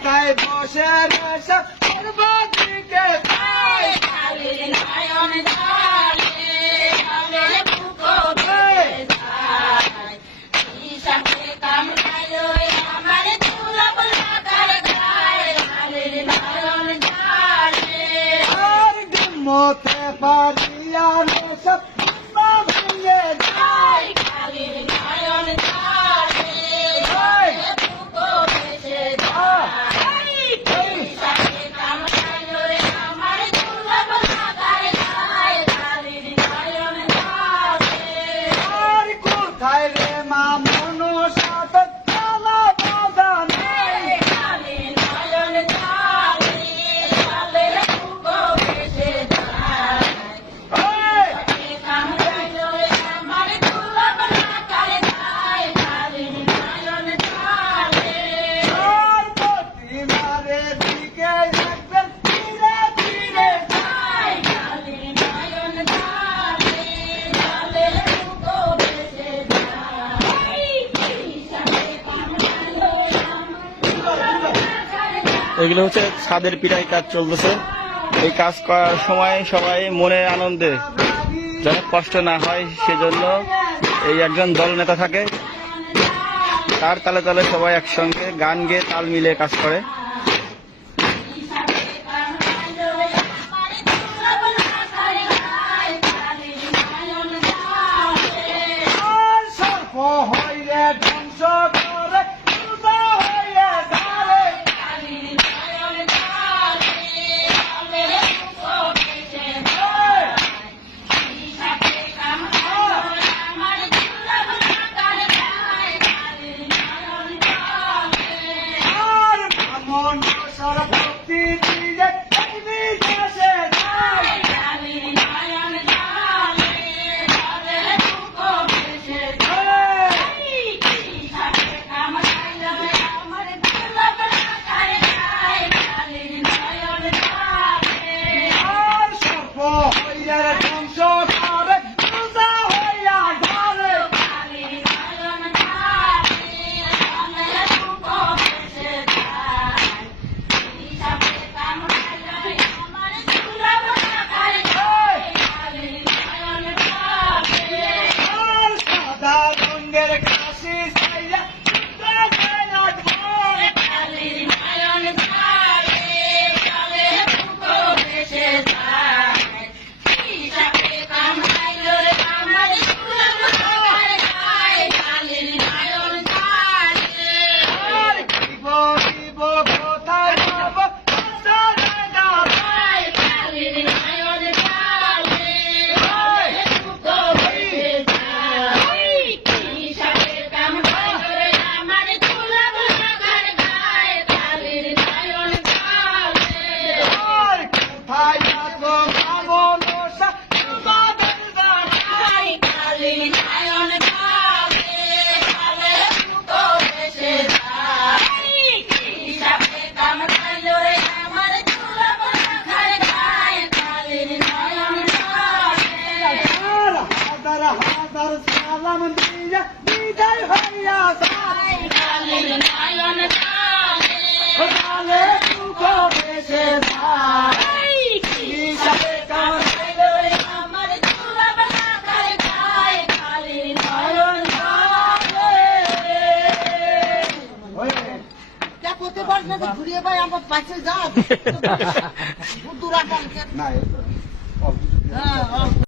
মাথায় বসে রয়েছে সর্বদিকে তাই কালির নয়ন জলে জলে বুকো ভেসে যায়। হিসাবে কামড়ালো আমার দুলভ লাগার গায়ে কালির নয়ন জলে। আর মতে পারিয়া রয়েছে ভেঙে যায় কালির নয়ন জলে জলে বুকো ভেসে যায়। হিসাবে কামড়ালো আমার দুলভ লাগার গায়ে কালির নয়ন জলে। আর কোথায় রে মা মনসাত তালা বাঁধা নেই কালির নয়ন জলে জলে বুকো ভেসে যায়। কামড়ালো আমার দুলভ লাগার গায়ে কালির নয়ন জলে। আর প্রতিমারে দিকে দেখবেন ধীরে ধীরে যায় কালির নয়ন জলে জলে বুকো ভেসে যায়। হিসাবে কামড়ালো আমার এগুলো হচ্ছে ছাদের পিড়াই কাজ চলতেছে। এই কাজ করার সময় সবাই মনে আনন্দে যেন কষ্ট না হয় সেজন্য এই একজন দল নেতা থাকে, তার তালে তালে সবাই একসঙ্গে গান গেয়ে তাল মিলিয়ে কাজ করে। আর সর্প হইলে ধ্বংস করে পূজা হইলে ধারে আর ব্রাহ্মণ সর্বভক্তি দিয়ে বিদেশে যায় আর সর্প হইলে ধ্বংস করে পূজা হইয়া ধারে আর সাদা রঙের কাশি চাইয়া আর দিব দিব কোথায় যাব সারা গায় আর কোথায় যাব মামনসা তোমাদের জানাই আর হাজার হাজার সালাম দিয়ে বিদায় হইয়া যায় কালে দুঃখ বেশে যায় হিসাবে কামাইলো আমার দুলভ লাগার গায়ে কালির নয়ন জলে। যা করতে পারিস না তো ঘুরিয়ে ভাই আমার পাশে যা দূর না